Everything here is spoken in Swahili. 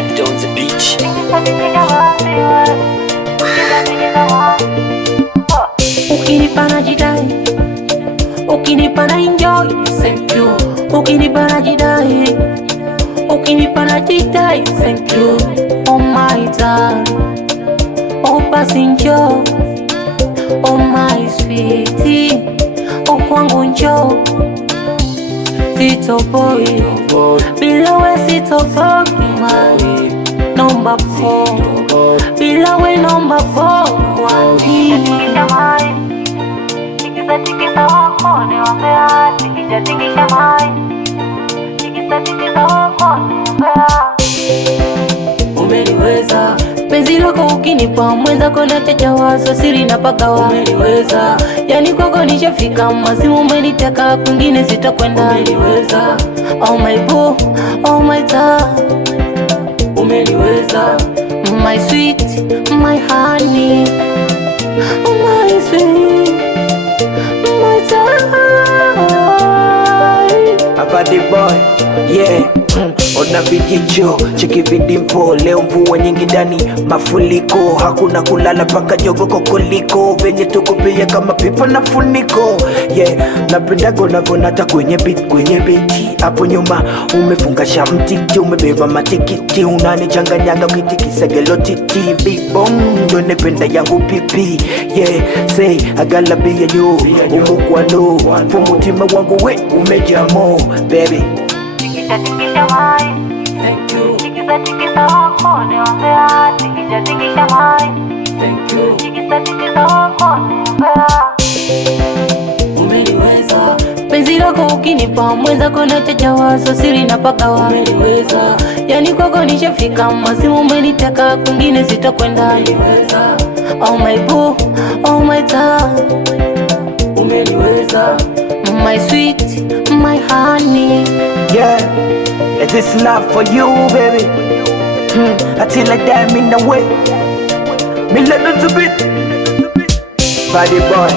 Bad on the beach. Ukinipa najidai, ukinipa na enjoy, thank you. Ukinipa najidai, ukinipa najidai, thank you. Oh my God, oh passenger, oh my sweetie, oh kwangu njoo. Sitoboi, bila we sitoboi, number 4, bila we number 4, Tikisa mai, tikisa wako ni wambea. Tikisa mai, tikisa wako ni wambea. umeniweza penzi lako ukinipa mwenzako na chacha wazo siri na pakawa. Umeniweza yani kwako nishafika mazimu, umeniteka kwingine sitakwenda. Umeniweza oh my boo, oh my love. Umeniweza my sweet, my honey, oh my sweet, my darling. Avadi boy, yeah. Ona vijicho, cheki vidimpo. Leo mvua nyingi ndani, mafuriko. Hakuna kulala paka jogo kokoliko. Venye tuko pia kama pipa na funiko. Yeah, napendaga unavyonata kwenye biti. Hapo nyuma umefunga shamtiki, umebeba matikiti. Unanichanganyanga ukitikisa gelo titi. Big bong, ndo nependa yangu pipi. Yeah, say, agalabia yo, umukwano. Fumutima wangu we, umejamo, baby. Tikisa mai, Thank you, tikisa wako ni wambea. Tikisa mai, thank you. tikisa wako ni wambea. Umeniweza penzi lako ukinipa mwenzako na chacha wazo siri na pakawa. Umeniweza yani kwako nishafika mazimu, umeniteka kwingine sitakwenda. Umeniweza oh my boo, oh my love. Umeniweza my sweet, my honey. Yeah, and this love for you, baby. Until I die, me no way. Me let them to beat. Body boy.